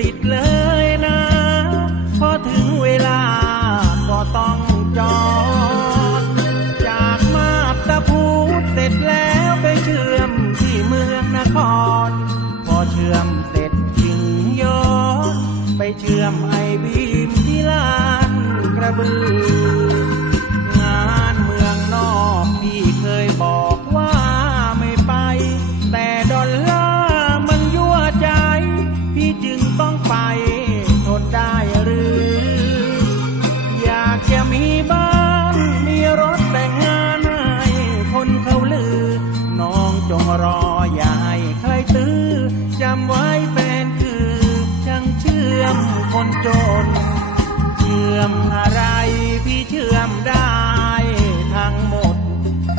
ติดเลยนะ พอถึงเวลาก็ต้องจอด จากมาบตะพูดเสร็จแล้วไปเชื่อมที่เมืองนคร พอเชื่อมเสร็จจึงย้อนไปเชื่อมไอบีมที่ลานกระบือ มคนจน เชื่อมอะไรพี่เชื่อมได้ทั้งหมด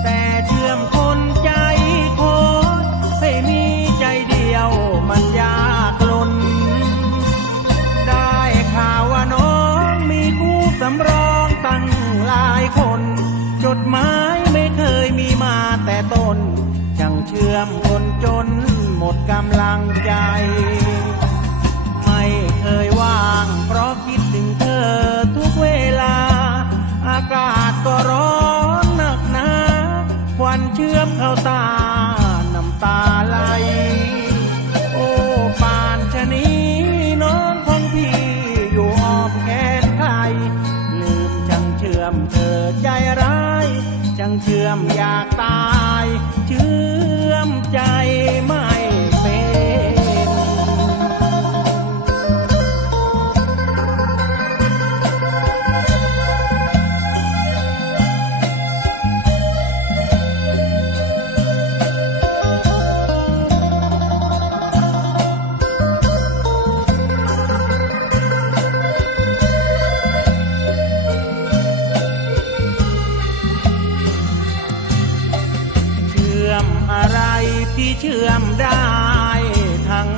แต่เชื่อมคนใจโคตรให้มีใจเดียวมันยากลน ได้ข่าวว่าน้องมีคู่สำรองตั้งหลายคน จดหมายไม่เคยมีมาแต่ต้นช่างเชื่อมคนจนหมดกำลัง วันเชื่อมเข้าตา น้ำตาไหล โอ้ปานชะนี้น้องของพี่อยู่อ้อมแขนใคร ลืมจังเชื่อมเธอใจร้าย จังเชื่อมอยากตาย อะไรที่เชื่อมได้ทั้ง